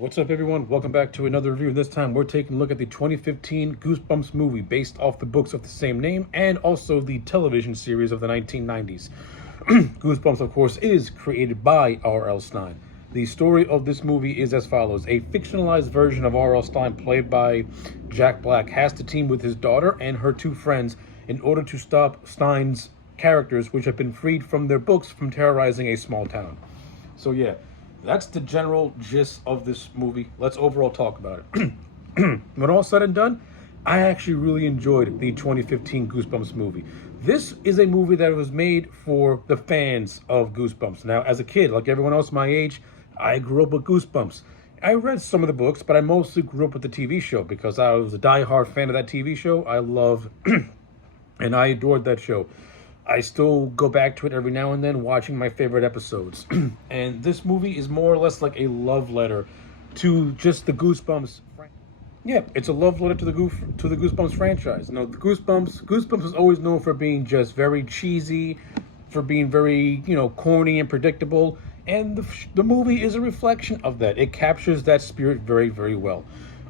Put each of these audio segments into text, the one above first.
What's up, everyone? Welcome back to another review. This time we're taking a look at the 2015 Goosebumps movie based off the books of the same name and also the television series of the 1990s. Goosebumps, of course, is created by R.L. Stine. The story of this movie is as follows. A fictionalized version of R.L. Stine, played by Jack Black, has to team with his daughter and her two friends in order to stop Stine's characters, which have been freed from their books, from terrorizing a small town. So yeah, that's the general gist of this movie. Let's overall talk about it. When all said and done, I actually really enjoyed the 2015 Goosebumps movie. This is a movie that was made for the fans of Goosebumps. Now, as a kid, like everyone else my age, I grew up with Goosebumps. I read some of the books, but I mostly grew up with the TV show because I was a diehard fan of that TV show. I love and I adored that show. I still go back to it every now and then, watching my favorite episodes. And this movie is more or less like a love letter to just the Goosebumps. Yeah, it's a love letter to the Goosebumps franchise. You know, the Goosebumps is always known for being just very cheesy, for being very, corny and predictable. And the movie is a reflection of that. It captures that spirit very, very well.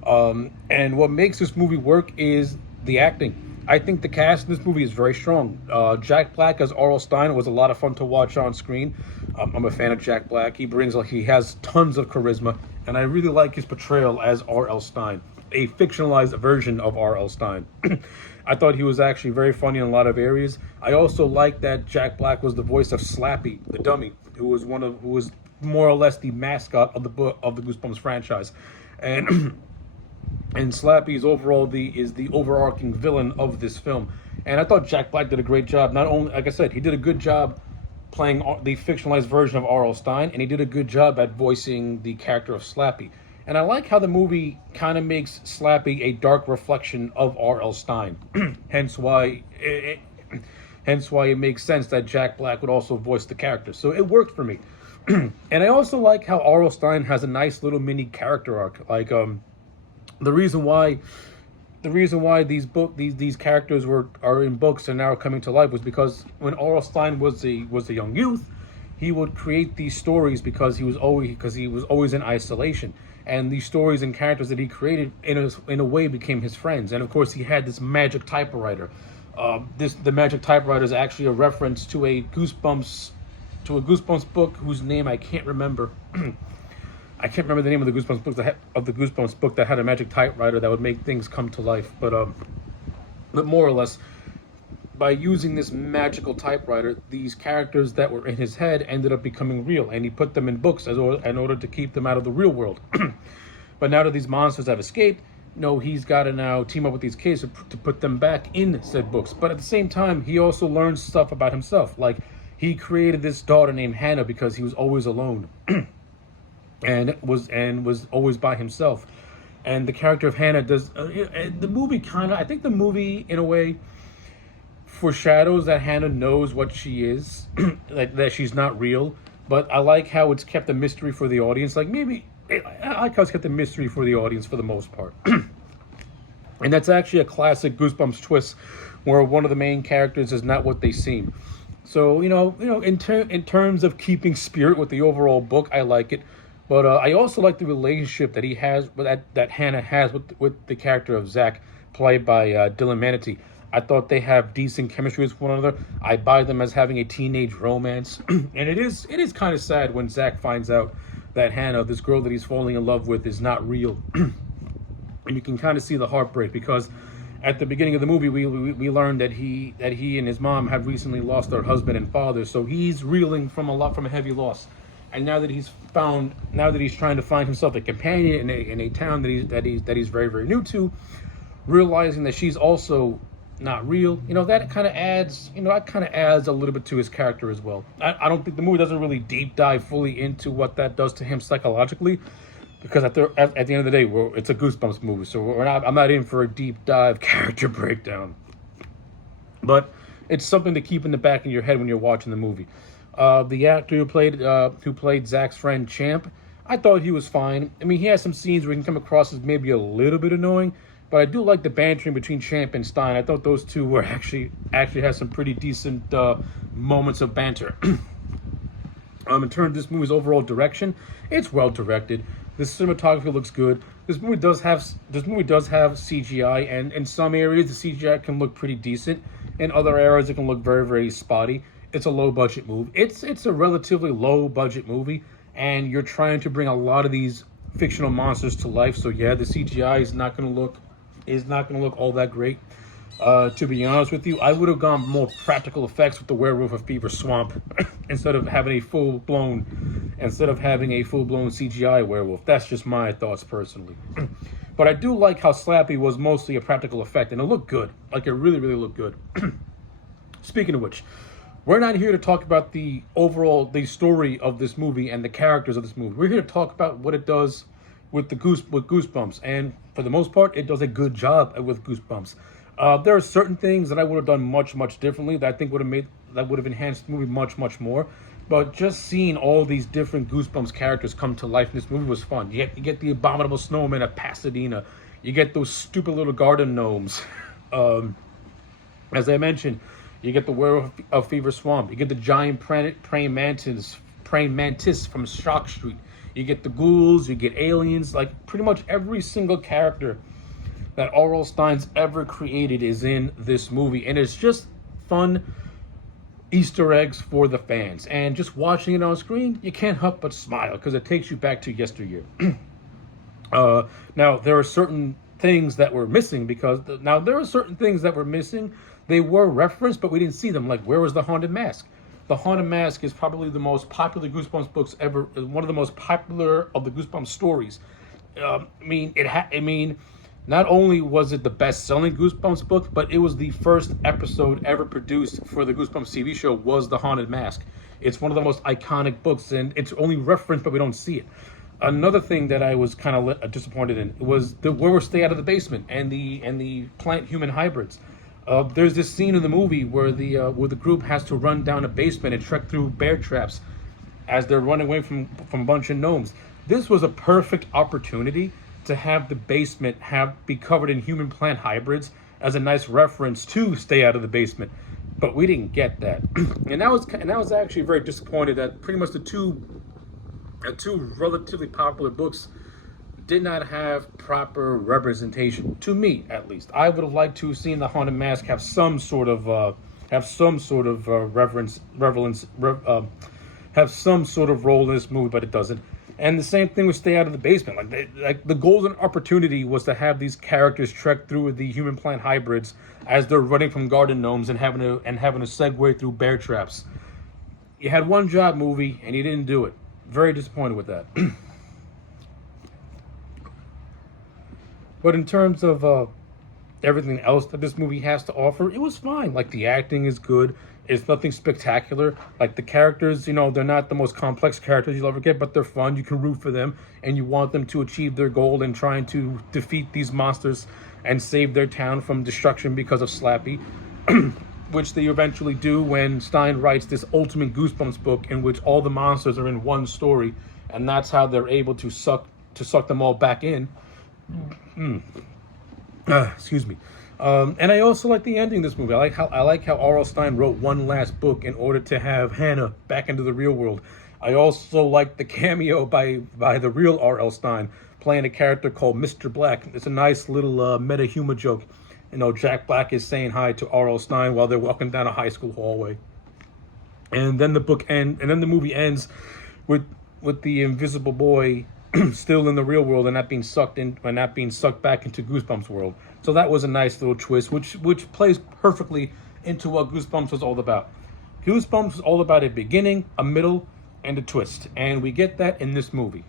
And what makes this movie work is the acting. I think the cast in this movie is very strong. Jack Black as R.L. Stine was a lot of fun to watch on screen. I'm a fan of Jack Black. He has tons of charisma, and I really like his portrayal as R.L. Stine, a fictionalized version of R.L. Stine. I thought he was actually very funny in a lot of areas. I also like that Jack Black was the voice of Slappy, the dummy, who was more or less the mascot of the Goosebumps franchise, and Slappy is overall the overarching villain of this film. And I thought Jack Black did a great job. Not only, like I said, he did a good job playing the fictionalized version of R.L. Stine, and he did a good job at voicing the character of Slappy. And I like how the movie kind of makes Slappy a dark reflection of R.L. Stine. Hence why it makes sense that Jack Black would also voice the character. So it worked for me. And I also like how R.L. Stine has a nice little mini character arc. Like, the reason why these characters are in books and now are coming to life was because when R.L. Stine was a young youth, he would create these stories because he was always in isolation, and these stories and characters that he created in a way became his friends. And of course, he had this magic typewriter. The magic typewriter is actually a reference to a Goosebumps book whose name I can't remember. I can't remember the name of the Goosebumps book that had a magic typewriter that would make things come to life. But more or less, by using this magical typewriter, these characters that were in his head ended up becoming real, and he put them in books in order to keep them out of the real world. But now that these monsters have escaped, he's got to now team up with these kids to put them back in said books. But at the same time, he also learns stuff about himself. Like, he created this daughter named Hannah because he was always alone. And was always by himself. And the character of Hannah does the movie I think the movie in a way foreshadows that Hannah knows what she is, like that she's not real. But I like how it's kept a mystery for the audience. Like, I like how it's kept a mystery for the audience for the most part. And that's actually a classic Goosebumps twist, where one of the main characters is not what they seem. So in terms of keeping spirit with the overall book, I like it. But I also like the relationship that he has, that Hannah has with the character of Zach, played by Dylan Manatee. I thought they have decent chemistry with one another. I buy them as having a teenage romance. And it is kind of sad when Zach finds out that Hannah, this girl that he's falling in love with, is not real. And you can kind of see the heartbreak, because at the beginning of the movie, we learned that he and his mom have recently lost their husband and father. So he's reeling from a heavy loss. And now that he's trying to find himself a companion in a town that he's very, very new to, realizing that she's also not real, that kind of adds a little bit to his character as well. I don't think the movie doesn't really deep dive fully into what that does to him psychologically, because at the end of the day, it's a Goosebumps movie, so I'm not in for a deep dive character breakdown. But it's something to keep in the back of your head when you're watching the movie. The actor who played Zach's friend Champ, I thought he was fine. I mean, he has some scenes where he can come across as maybe a little bit annoying, but I do like the bantering between Champ and Stine. I thought those two were actually had some pretty decent moments of banter. In terms of this movie's overall direction, it's well directed. The cinematography looks good. This movie does have CGI, and in some areas the CGI can look pretty decent. In other areas it can look very, very spotty. It's a low budget movie. It's a relatively low budget movie, and you're trying to bring a lot of these fictional monsters to life. So yeah, the CGI is not gonna look all that great. To be honest with you, I would have gone more practical effects with the Werewolf of Fever Swamp instead of having a full blown CGI werewolf. That's just my thoughts personally. But I do like how Slappy was mostly a practical effect, and it looked good. Like, it really, really looked good. Speaking of which, we're not here to talk about the story of this movie and the characters of this movie. We're here to talk about what it does with Goosebumps, and for the most part, it does a good job with Goosebumps. There are certain things that I would have done much, much differently that I think would have enhanced the movie much, much more. But just seeing all these different Goosebumps characters come to life in this movie was fun. You get the abominable snowman of Pasadena. You get those stupid little garden gnomes. As I mentioned, you get the Werewolf of Fever Swamp. You get the giant praying mantis from Shock Street. You get the ghouls. You get aliens. Like, pretty much every single character that R.L. Stine's ever created is in this movie, and it's just fun Easter eggs for the fans. And just watching it on screen, you can't help but smile because it takes you back to yesteryear. Now there are certain things that were missing They were referenced, but we didn't see them. Like, where was the Haunted Mask? The Haunted Mask is probably the most popular Goosebumps books ever. One of the most popular of the Goosebumps stories. Not only was it the best-selling Goosebumps book, but it was the first episode ever produced for the Goosebumps TV show was The Haunted Mask. It's one of the most iconic books, and it's only referenced, but we don't see it. Another thing that I was kind of disappointed in was the werewolves stay out of the basement and the plant-human hybrids. There's this scene in the movie where the group has to run down a basement and trek through bear traps as they're running away from a bunch of gnomes. This was a perfect opportunity to have the basement be covered in human plant hybrids as a nice reference to Stay Out of the Basement, but we didn't get that. and I was actually very disappointed that pretty much the two relatively popular books did not have proper representation, to me at least. I would have liked to have seen the Haunted Mask have some sort of have some sort of role in this movie, but it doesn't. And the same thing with Stay Out of the Basement. Like the golden opportunity was to have these characters trek through the human plant hybrids as they're running from garden gnomes and having to segue through bear traps. You had one job, movie, and you didn't do it. Very disappointed with that. But in terms of everything else that this movie has to offer, it was fine. Like, the acting is good. It's nothing spectacular. Like, the characters, they're not the most complex characters you'll ever get, but they're fun. You can root for them, and you want them to achieve their goal in trying to defeat these monsters and save their town from destruction because of Slappy, which they eventually do when Stine writes this ultimate Goosebumps book in which all the monsters are in one story, and that's how they're able to suck them all back in. Excuse me. And I also like the ending of this movie. I like how R.L. Stine wrote one last book in order to have Hannah back into the real world. I also like the cameo by the real R.L. Stine playing a character called Mr. Black. It's a nice little meta humor joke. Jack Black is saying hi to R.L. Stine while they're walking down a high school hallway. And then the movie ends with the invisible boy still in the real world and not being sucked back into Goosebumps world. So that was a nice little twist, which plays perfectly into what Goosebumps was all about. Goosebumps was all about a beginning, a middle, and a twist, and we get that in this movie.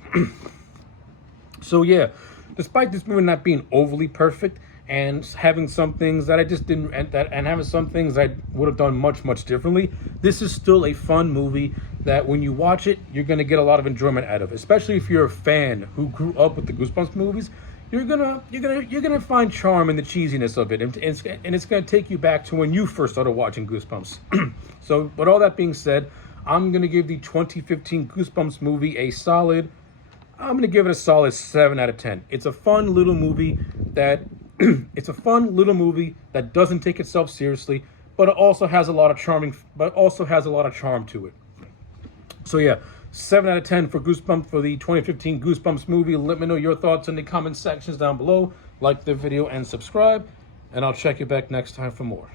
So yeah, despite this movie not being overly perfect and having some things that I just didn't, and having some things I would have done much, much differently, this is still a fun movie that when you watch it, you're gonna get a lot of enjoyment out of. Especially if you're a fan who grew up with the Goosebumps movies, you're gonna find charm in the cheesiness of it, and it's gonna take you back to when you first started watching Goosebumps. So, with all that being said, I'm gonna give the 2015 Goosebumps movie I'm gonna give it a solid 7 out of 10. It's a fun little movie that doesn't take itself seriously, but it also has a lot of charm to it. So yeah, 7 out of 10 for Goosebumps for the 2015 Goosebumps movie. Let me know your thoughts in the comment sections down below. Like the video and subscribe. And I'll check you back next time for more.